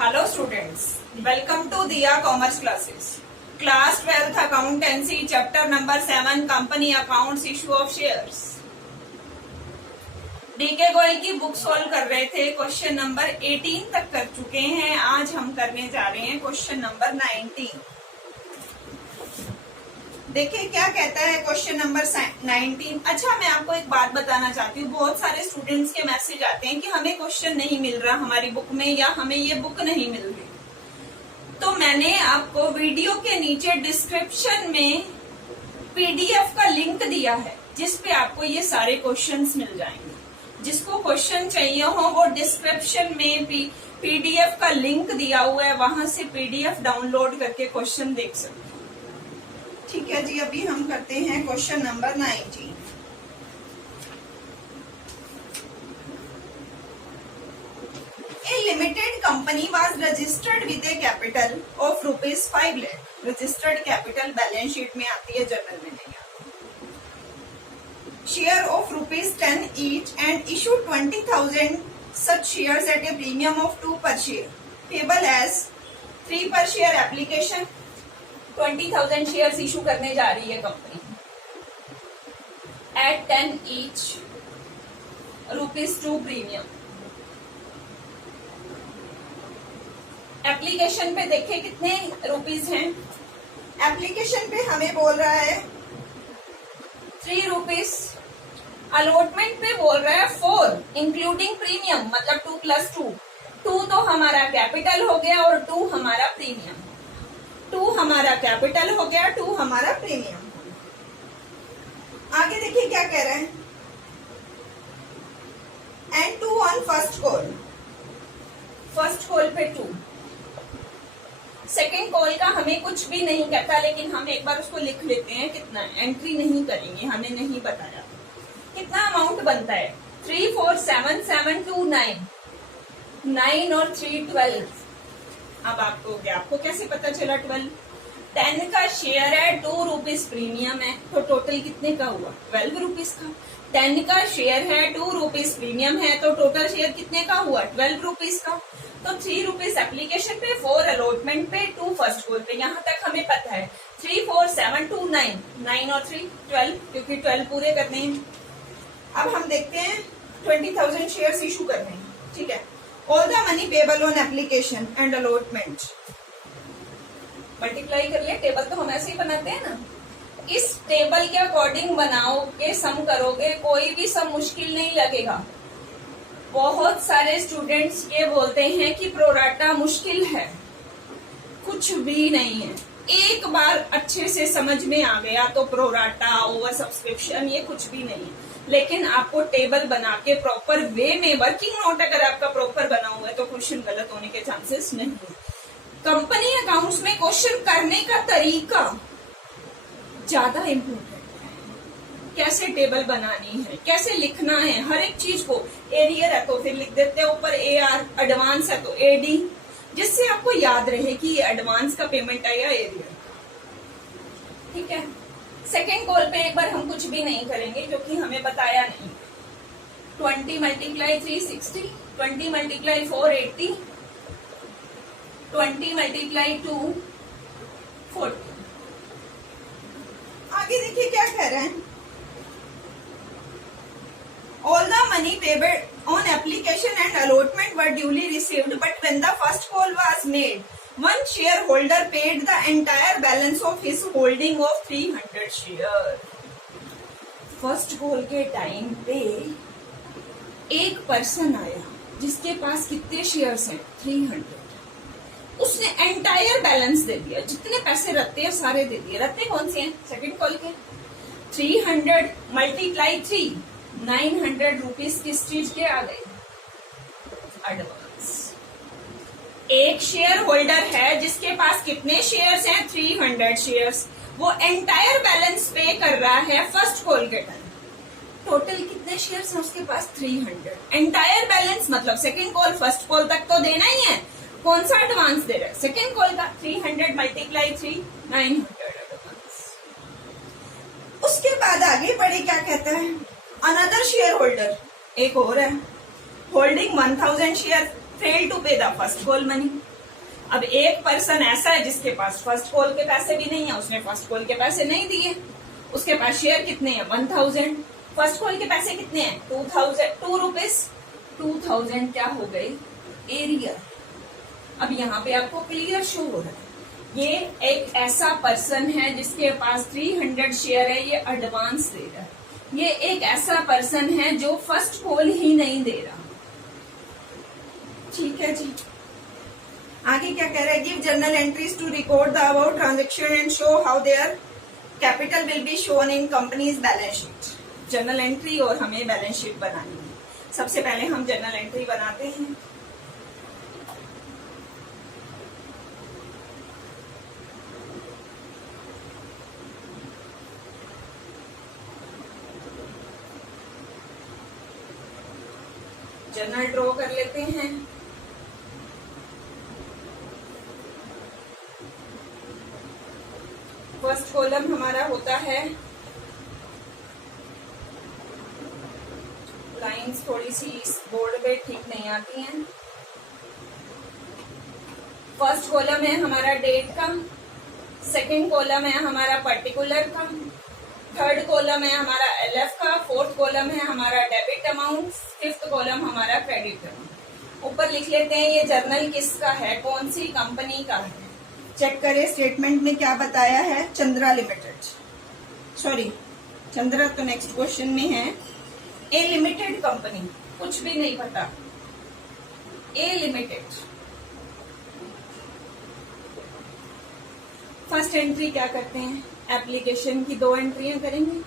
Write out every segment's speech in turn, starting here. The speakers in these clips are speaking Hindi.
Hello students, welcome to Diya Commerce Classes. Class 12th Accountancy Chapter number 7 Company Accounts Issue of Shares. DK Goyal की बुक सॉल्व कर रहे थे, क्वेश्चन नंबर 18 तक कर चुके हैं। आज हम करने जा रहे हैं क्वेश्चन नंबर 19। देखिए क्या कहता है क्वेश्चन नंबर 19। अच्छा, मैं आपको एक बात बताना चाहती हूँ, बहुत सारे स्टूडेंट्स के मैसेज आते हैं कि हमें क्वेश्चन नहीं मिल रहा हमारी बुक में, या हमें ये बुक नहीं मिल रही। तो मैंने आपको वीडियो के नीचे डिस्क्रिप्शन में पीडीएफ का लिंक दिया है, जिसपे आपको ये सारे क्वेश्चंस मिल जाएंगे। जिसको क्वेश्चन चाहिए हो वो डिस्क्रिप्शन में पीडीएफ का लिंक दिया हुआ है, वहां से पीडीएफ डाउनलोड करके क्वेश्चन देख सकते हैं। ठीक है जी, अभी हम करते हैं question number 19। A limited company was registered with a capital of ₹5 lakh. Registered capital balance sheet में आती है, जर्नल में नहीं आती। Share of ₹10 each and issue 20,000 such shares at a premium of 2 per share. Payable as 3 per share application. 20,000 shares issue करने जा रही है company at 10 each, ₹2 premium. Application पे देखे कितने रुपीस हैं। एप्लीकेशन पे हमें बोल रहा है 3 रुपीस। अलॉटमेंट पे बोल रहा है 4 इंक्लूडिंग प्रीमियम, मतलब 2 + 2। 2 तो हमारा कैपिटल हो गया और 2 हमारा प्रीमियम। 2 हमारा कैपिटल हो गया, 2 हमारा प्रीमियम। आगे देखिए क्या कह रहे हैं। And 2 on first call. First call पे 2। सेकेंड कॉल का हमें कुछ भी नहीं कहता, लेकिन हम एक बार उसको लिख लेते हैं। कितना एंट्री नहीं करेंगे, हमें नहीं बताया कितना अमाउंट बनता है। 3 4 7 7 2 9 9 और 3 12। अब आपको कैसे पता चला 12? 10 का शेयर है, 2 रुपीस प्रीमियम है, तो टोटल कितने का हुआ? 12 रुपीस का। 10 का शेयर है, 2 रुपीस प्रीमियम है, तो टोटल शेयर कितने का हुआ? 12 रुपीस का। तो 3 रुपीस एप्लीकेशन पे, 4 अलॉटमेंट पे, 2 फर्स्ट कॉल पे। यहाँ तक हमें पता है। 3 4 7 2 9 9 और 3 12, क्योंकि 12 पूरे करने हैं। अब हम देखते हैं 20,000 शेयर इशू करने हैं। ठीक है। All the money payable on application and allotment. Multiply कर लिया। टेबल तो हम ऐसे ही बनाते हैं ना। इस टेबल के अकॉर्डिंग बनाओगे, सम करोगे, कोई भी सम मुश्किल नहीं लगेगा। बहुत सारे स्टूडेंट्स ये बोलते हैं कि प्रोराटा मुश्किल है। कुछ भी नहीं है। एक बार अच्छे से समझ में आ गया तो प्रोराटा, ओवर सब्सक्रिप्शन, ये कुछ भी नहीं है। लेकिन आपको टेबल बना के प्रॉपर वे में, वर्किंग नोट अगर आपका प्रॉपर बना हुआ है तो क्वेश्चन गलत होने के चांसेस नहीं है। कंपनी अकाउंट्स में क्वेश्चन करने का तरीका ज्यादा इम्पोर्टेंट है। कैसे टेबल बनानी है, कैसे लिखना है, हर एक चीज को। एरियर है तो फिर लिख देते हैं ऊपर AR, एडवांस है तो AD, जिससे आपको याद रहे कि ये एडवांस का पेमेंट है या एरियर। ठीक है। सेकेंड कॉल पे एक बार हम कुछ भी नहीं करेंगे, जो कि हमें बताया नहीं। 20 × 3 60, 20 × 4 80, 20 × 2 40। आगे देखिए क्या कह रहे हैं। All the money payable on application and allotment were duly received, but when the first call was made, one shareholder paid the entire balance of his holding of 300 share. First call के टाइम पे एक पर्सन आया जिसके पास कितने शेयर्स हैं? 300। उसने एंटायर बैलेंस दे दिया, जितने पैसे रखते हैं सारे दे दिए। रखते कौन से हैं? सेकंड कॉल के। 300 × 3 900 रुपीस किस चीज के आ गए? एडवांस। एक शेयर होल्डर है जिसके पास कितने शेयर्स हैं? 300 शेयर्स। वो एंटायर बैलेंस पे कर रहा है फर्स्ट कॉल के टाइम। टोटल कितने शेयर्स हैं उसके पास? 300। एंटायर बैलेंस मतलब सेकंड कॉल, फर्स्ट कॉल तक तो देना ही है। कौन सा एडवांस दे रहा है? सेकंड कॉल का। 300 × 3 900 एडवांस। उसके बाद आगे बढ़े, क्या कहता है? अनदर शेयर होल्डर, एक और है, holding 1000 share failed to pay the first call money. अब एक पर्सन ऐसा है जिसके पास फर्स्ट कॉल के पैसे भी नहीं है, उसने फर्स्ट कॉल के पैसे नहीं दिए, उसके पास शेयर कितने हैं 1000, फर्स्ट कॉल के पैसे कितने हैं 2 रुपीज, 2000 क्या हो गए एरियर। अब यहाँ पे आपको क्लियर शो हो रहा है ये एक ऐसा पर्सन है जिसके पास 300 शेयर है, ये एडवांस दे रहा है। ये एक ऐसा पर्सन है जो फर्स्ट कॉल ही नहीं दे रहा। ठीक है जी, आगे क्या कह रहा है, give journal entries to record the about transaction and show how their capital will be shown in company's balance sheet. Journal entry और हमें बैलेंस शीट बनानी है। सबसे पहले हम जर्नल एंट्री बनाते हैं। जर्नल ड्रॉ कर लेते हैं। फर्स्ट कॉलम हमारा होता है, लाइंस थोड़ी सी इस बोर्ड पे ठीक नहीं आती हैं। फर्स्ट कॉलम है हमारा डेट का, सेकंड कॉलम है हमारा पर्टिकुलर का, थर्ड कॉलम है हमारा एलएफ का, फोर्थ कॉलम है हमारा डेबिट अमाउंट, फिफ्थ कॉलम हमारा क्रेडिट अमाउंट। ऊपर लिख लेते हैं ये जर्नल किसका है, कौन सी कंपनी का है। चेक करें स्टेटमेंट में क्या बताया है, चंद्रा लिमिटेड, सॉरी चंद्रा तो नेक्स्ट क्वेश्चन में है। ए लिमिटेड कंपनी, कुछ भी नहीं पता, ए लिमिटेड। फर्स्ट एंट्री क्या करते हैं, एप्लीकेशन की 2 एंट्रियां करेंगे।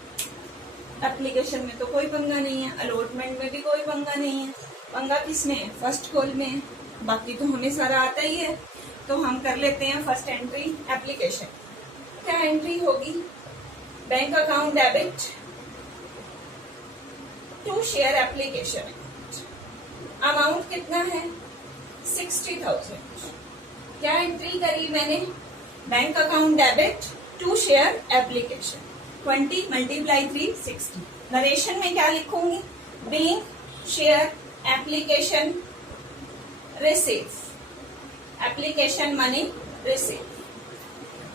एप्लीकेशन में तो कोई पंगा नहीं है, अलॉटमेंट में भी कोई पंगा नहीं है। पंगा किसमें है, फर्स्ट कॉल में। बाकी तो हमें सारा आता ही है, तो हम कर लेते हैं फर्स्ट एंट्री एप्लीकेशन। क्या एंट्री होगी, bank account debit to share application. Amount कितना है 60,000। क्या एंट्री करी मैंने, bank account debit to share application 20 × 3 60। Narration में क्या लिखूंगी, being share application receive, application money receive.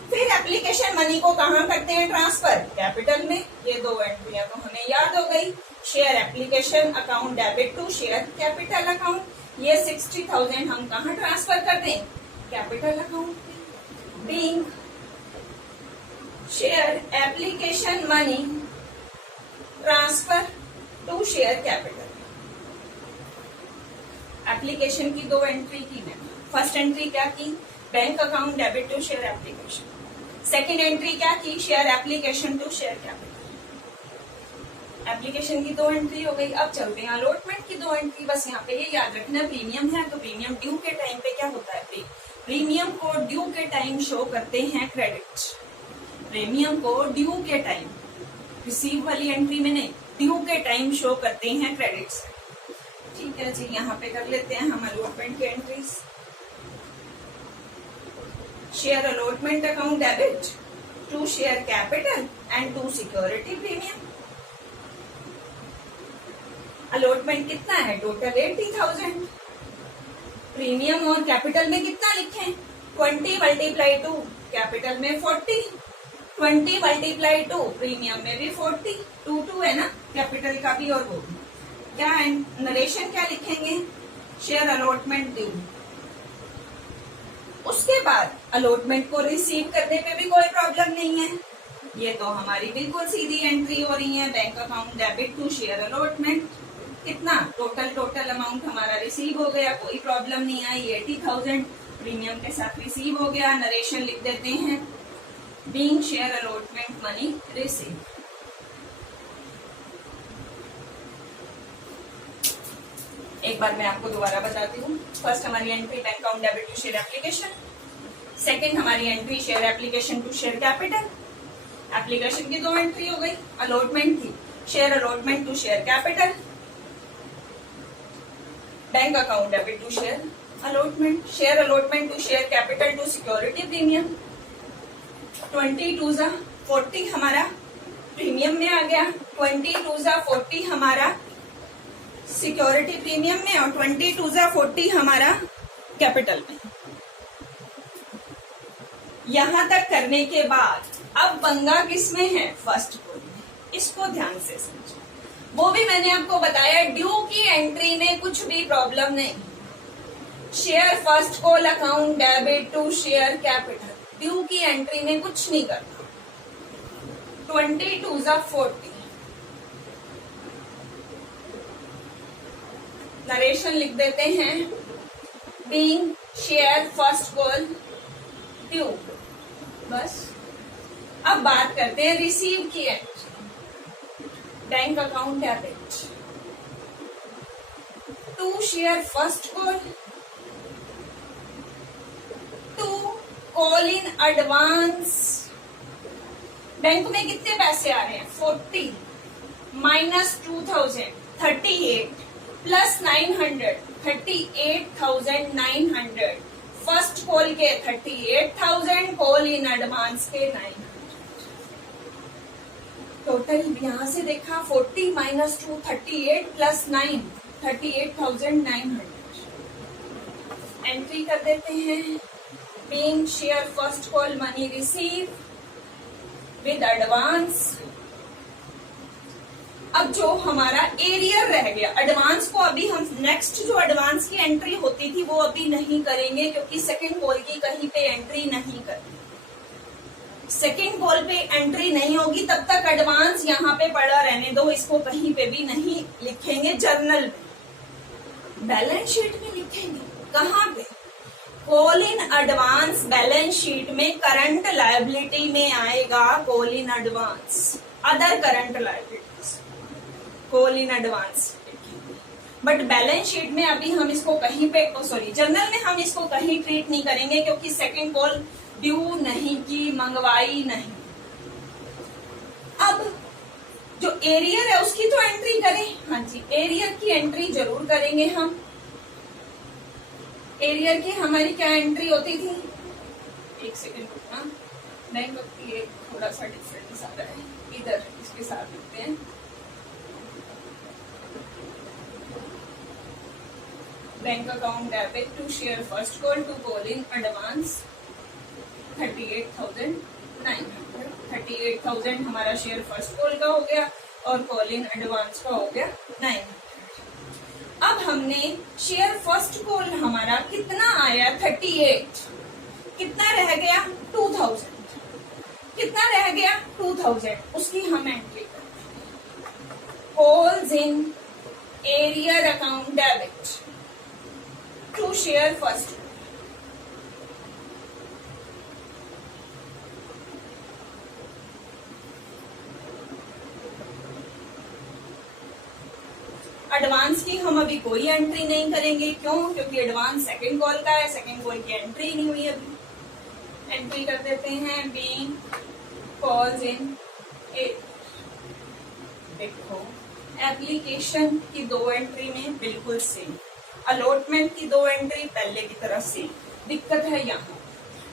फिर एप्लीकेशन मनी को कहाँ करते हैं ट्रांसफर, कैपिटल में। ये 2 एंट्रियां तो हमें याद हो गई, share application account debit to share capital account. ये 60,000 हम कहाँ ट्रांसफर कर दें, capital account. Being share application money transfer to share capital. Application की 2 एंट्री की मैंने। फर्स्ट एंट्री क्या की, bank account debit to share application. Second entry क्या की, share application to share capital. Application की 2 एंट्री हो गई। अब चलते हैं अलॉटमेंट की 2 एंट्री। बस यहाँ पे ये याद रखना, प्रीमियम है तो प्रीमियम ड्यू के टाइम पे क्या होता है, प्रीमियम को ड्यू के टाइम शो करते हैं क्रेडिट। प्रीमियम को ड्यू के टाइम, रिसीव वाली एंट्री में नहीं, ड्यू के टाइम शो करते हैं क्रेडिट्स। ठीक है जी, यहाँ पे कर लेते हैं हम अलॉटमेंट की entries. Share allotment account debit to share capital and to security premium. Allotment कितना है, टोटल 80,000। प्रीमियम और कैपिटल में कितना लिखें, 20 × 2, कैपिटल में 40, 20 × 2, प्रीमियम में भी 40, 2 है ना, कैपिटल का भी और वो भी। क्या है नरेशन, क्या लिखेंगे, शेयर अलॉटमेंट ड्यू। उसके बाद अलॉटमेंट को रिसीव करने पे भी कोई प्रॉब्लम नहीं है, ये तो हमारी बिल्कुल सीधी एंट्री हो रही है। Bank account debit to share allotment, कितना टोटल अमाउंट हमारा रिसीव हो गया, कोई प्रॉब्लम नहीं आई, 80,000 प्रीमियम के साथ रिसीव हो गया। नरेशन लिख देते हैं, being share allotment money receive. एक बार मैं आपको दोबारा बताती हूँ। फर्स्ट हमारी entry bank account debit to share application, second हमारी entry share application to share capital. Application की 2 एंट्री हो गई, अलॉटमेंट थी share allotment to share capital, bank account debit to share allotment, share allotment to share capital to security premium. 20 × 40 हमारा प्रीमियम में आ गया, 20 × 40 हमारा सिक्योरिटी प्रीमियम में और 20 × 40 हमारा कैपिटल में। यहां तक करने के बाद अब पंगा किसमें है? फर्स्ट कॉल में। इसको ध्यान से समझो। वो भी मैंने आपको बताया, ड्यू की एंट्री में कुछ भी प्रॉब्लम नहीं। Share first call account debit to share capital, due की एंट्री में कुछ नहीं करना। 22 × 40 नरेशन लिख देते हैं। Being share first call due, बस। अब बात करते हैं रिसीव की entry. Bank account debit to share first call to call in advance. Bank में कितने पैसे आ रहे हैं? 40 माइनस 2000 38 प्लस 900 38,900। फर्स्ट कॉल के 38,000, कॉल इन एडवांस के 900। टोटल यहां से देखा 40 माइनस 2 38 प्लस 9 38,900। एंट्री कर देते हैं। Being share first call money receive with advance. अब जो हमारा एरियर रह गया, एडवांस को अभी हम नेक्स्ट जो एडवांस की एंट्री होती थी वो अभी नहीं करेंगे, क्योंकि सेकंड कॉल की कहीं पे एंट्री नहीं करनी। सेकंड कॉल पे एंट्री नहीं होगी तब तक एडवांस यहाँ पे पड़ा रहने दो, इसको कहीं पे भी नहीं लिखेंगे। जर्नल में, बैलेंस शीट में लिखेंगे। कहाँ पे? Call in advance balance sheet में करंट लायबिलिटी में आएगा। Call in advance, other current liabilities, call in advance. But balance sheet में अभी हम इसको कहीं पे, सॉरी जर्नल में हम इसको कहीं ट्रीट नहीं करेंगे, क्योंकि सेकंड कॉल ड्यू नहीं की, मंगवाई नहीं। अब जो एरियर है उसकी तो एंट्री करें। हाँ जी, एरियर की एंट्री जरूर करेंगे हम। एरियर की हमारी क्या एंट्री होती थी? एक सेकेंड रुकना, बैंक की एक थोड़ा सा डिफरेंस आ रहा है, इधर इसके साथ लिखते हैं। Bank account debit to share first call to call in advance 38,900। 38,000 हमारा शेयर फर्स्ट कॉल का हो गया और कॉल इन एडवांस का हो गया 900। अब हमने शेयर फर्स्ट कॉल हमारा कितना आया? 38। कितना रह गया? 2000। कितना रह गया? 2000। उसकी हम एंट्री करते। Calls in arrear account debit to share first. Advance की हम अभी कोई एंट्री नहीं करेंगे। क्यों? क्योंकि एडवांस सेकंड कॉल का है, सेकंड कॉल की एंट्री नहीं हुई अभी। एंट्री कर देते हैं बीइंग कॉल्स इन ए। देखो एप्लीकेशन की 2 एंट्री में बिल्कुल सेम, अलॉटमेंट की 2 एंट्री पहले की तरह सेम। दिक्कत है यहाँ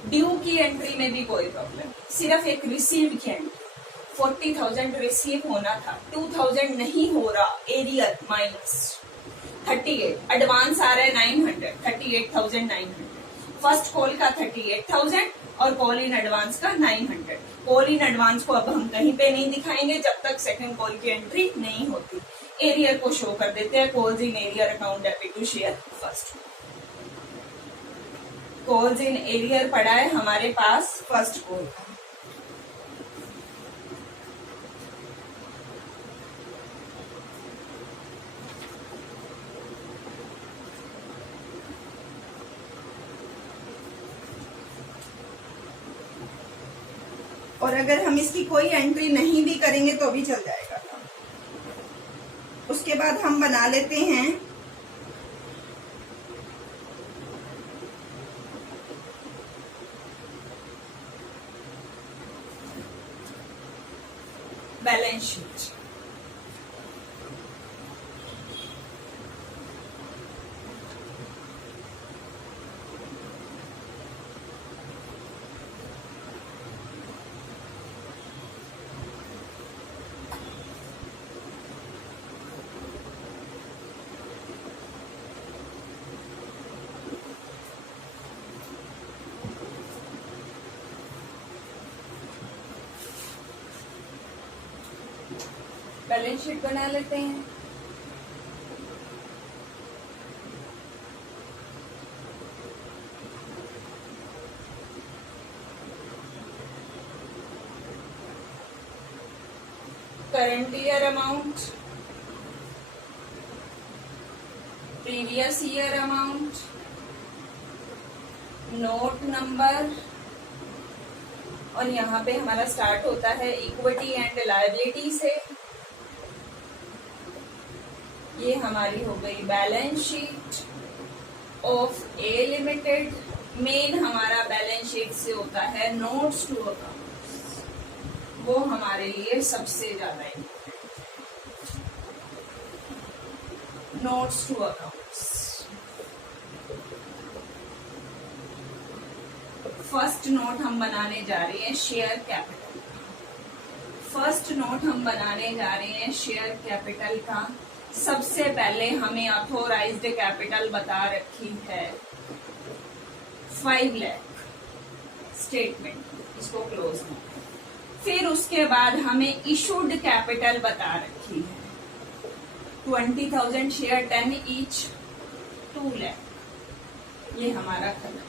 ड्यू की एंट्री में भी कोई प्रॉब्लम, सिर्फ एक रिसीव की एंट्री। 40,000 रिसीव होना था, 2,000 नहीं हो रहा, एरियर माइनस 38। एडवांस आ रहा है 900, 38,900। फर्स्ट कॉल का 38,000 और कॉल इन एडवांस का 900। कॉल इन एडवांस को अब हम कहीं पे नहीं दिखाएंगे जब तक सेकंड कॉल की एंट्री नहीं होती। एरियर को शो कर देते हैं। Calls in arrear account debit to share first. Calls in arrear पड़ा है हमारे पास फर्स्ट कॉल का। और अगर हम इसकी कोई एंट्री नहीं भी करेंगे तो भी चल जाएगा। उसके बाद हम बना लेते हैं बैलेंस शीट। बैलेंस शीट बना लेते हैं। Current year amount, previous year amount, note number, और यहाँ पे हमारा स्टार्ट होता है इक्विटी एंड लायबिलिटी से। ये हमारी हो गई balance sheet of A limited. Main हमारा बैलेंस शीट से होता है नोट्स टू अकाउंट्स, वो हमारे लिए सबसे ज्यादा important. Notes to accounts, first note हम बनाने जा रहे हैं शेयर कैपिटल। फर्स्ट नोट हम बनाने जा रहे हैं शेयर कैपिटल का। सबसे पहले हमें ऑथोराइज्ड कैपिटल बता रखी है 5 लाख स्टेटमेंट, इसको क्लोज में। फिर उसके बाद हमें इशूड कैपिटल बता रखी है 20,000 शेयर 10 ईच 2 लाख। ये हमारा खत्म।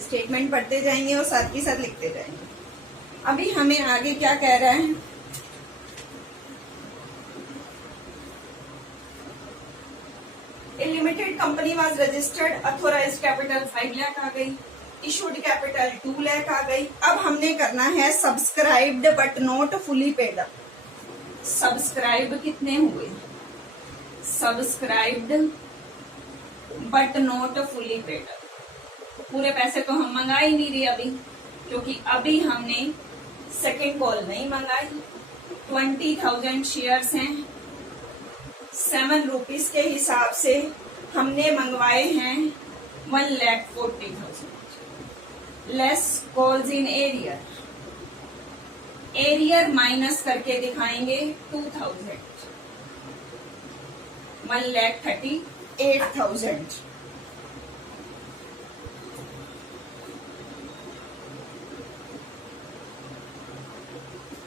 स्टेटमेंट पढ़ते जाएंगे और साथ ही साथ लिखते जाएंगे। अभी हमें आगे क्या कह रहा है, a limited company was registered, authorised capital 5 lakh आ गई, इशूड कैपिटल 2 लाख आ गई। अब हमने करना है subscribed but not fully paid up. Subscribe कितने हुए, subscribed but not fully paid up. पूरे पैसे तो हम मंगा ही नहीं रहे अभी, क्योंकि अभी हमने सेकेंड कॉल नहीं मंगाई। 20,000 शेयर्स हैं, 7 रुपीज के हिसाब से हमने मंगवाए हैं 1,40,000। Less calls in arrear, arrear minus करके दिखाएंगे 2,000, 1,38,000।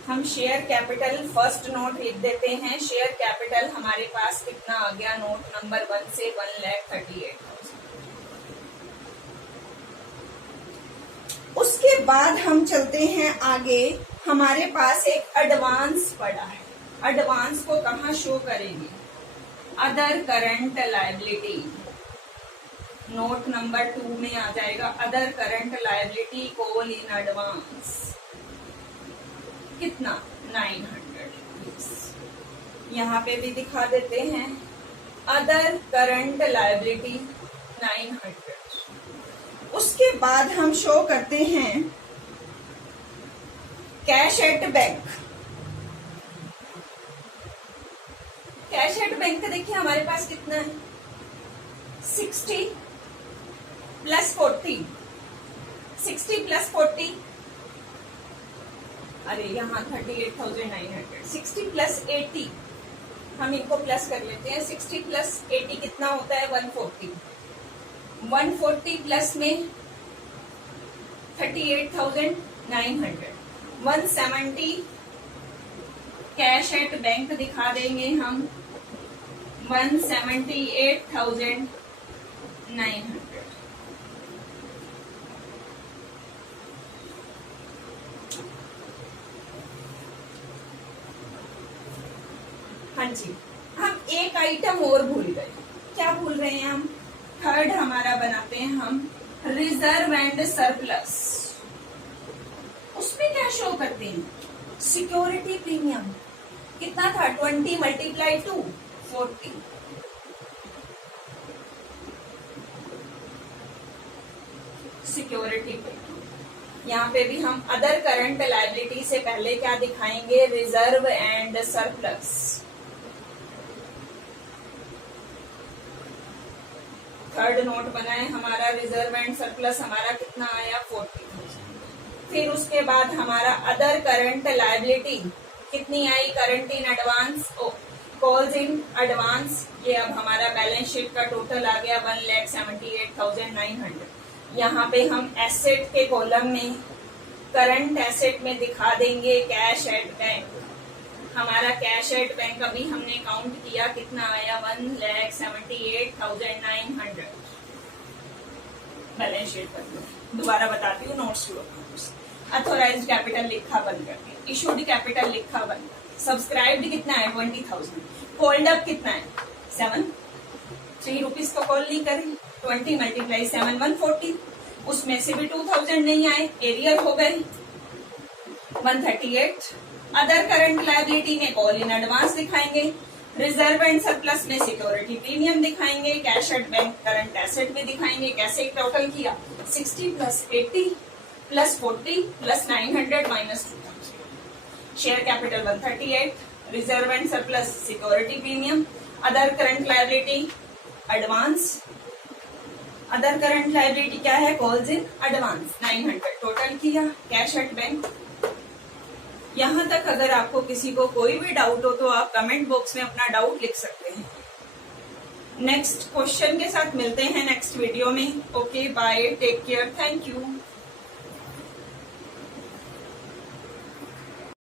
हम शेयर कैपिटल फर्स्ट नोट लिख देते हैं। शेयर कैपिटल हमारे पास कितना आ गया, नोट नंबर 1 से 1,38,000। उसके बाद हम चलते हैं आगे। हमारे पास एक एडवांस पड़ा है। एडवांस को कहाँ शो करेंगे, other current liability, note number 2 में आ जाएगा other current liability call in advance. कितना, 900। यहाँ पे भी दिखा देते हैं अदर करंट लायबिलिटी 900। उसके बाद हम शो करते हैं cash at bank. Cash at bank देखिए हमारे पास कितना है, 60 प्लस 40, 60 प्लस 40, अरे यहाँ 38,900, 60 प्लस 80, हम इनको प्लस कर लेते हैं। 60 प्लस 80 कितना होता है, 140। 140 प्लस में 38,900, 170 कैश एट बैंक दिखा देंगे हम 178,900। हाँ जी, हम एक आइटम और भूल गए। क्या भूल रहे हैं हम, थर्ड हमारा बनाते हैं हम रिजर्व एंड सरप्लस। उसमें क्या शो करते हैं, सिक्योरिटी प्रीमियम कितना था, 20 मल्टीप्लाई 2 40। Security premium. यहाँ पे भी हम अदर करंट लायबिलिटी से पहले क्या दिखाएंगे, reserve and surplus. Third note बनाए हमारा, रिजर्व एंड सरप्लस हमारा कितना आया, 40,000। फिर उसके बाद हमारा अदर करंट लायबिलिटी कितनी आई, current in advance, calls in advance. ये अब हमारा बैलेंस शीट का टोटल आ गया 1,78,900। यहाँ पे हम एसेट के कॉलम में करंट एसेट में दिखा देंगे कैश एट बैंक हमारा कैश एट बैंक अभी हमने काउंट किया कितना आया 1,78,900। बैलेंस शीट पर दोबारा बताती हूँ, नोट्स लो। अथोराइज्ड कैपिटल लिखा बंद कर दिया, इशूड कैपिटल लिखा बंद, सब्सक्राइब्ड कितना है 20,000, कॉल्ड अप कितना है 7, 3 रुपीज का कॉल नहीं करें, 20 मल्टीप्लाई 7 140, उसमें से भी 2000 नहीं आए, एरियर हो गए 138। अदर करंट लायबिलिटी में कॉल इन एडवांस दिखाएंगे, रिजर्व एंड सरप्लस में सिक्योरिटी प्रीमियम दिखाएंगे, cash at bank current asset में दिखाएंगे। कैसे टोटल किया 60 plus 80 plus 40 plus 900 minus 2000, share capital 138, reserve and surplus security premium, other current liability advance, other current liability क्या है कॉल्स इन एडवांस 900 टोटल किया, कैश एट बैंक। यहां तक अगर आपको किसी को कोई भी डाउट हो तो आप कमेंट बॉक्स में अपना डाउट लिख सकते हैं। नेक्स्ट क्वेश्चन के साथ मिलते हैं नेक्स्ट वीडियो में। Okay bye, take care, thank you.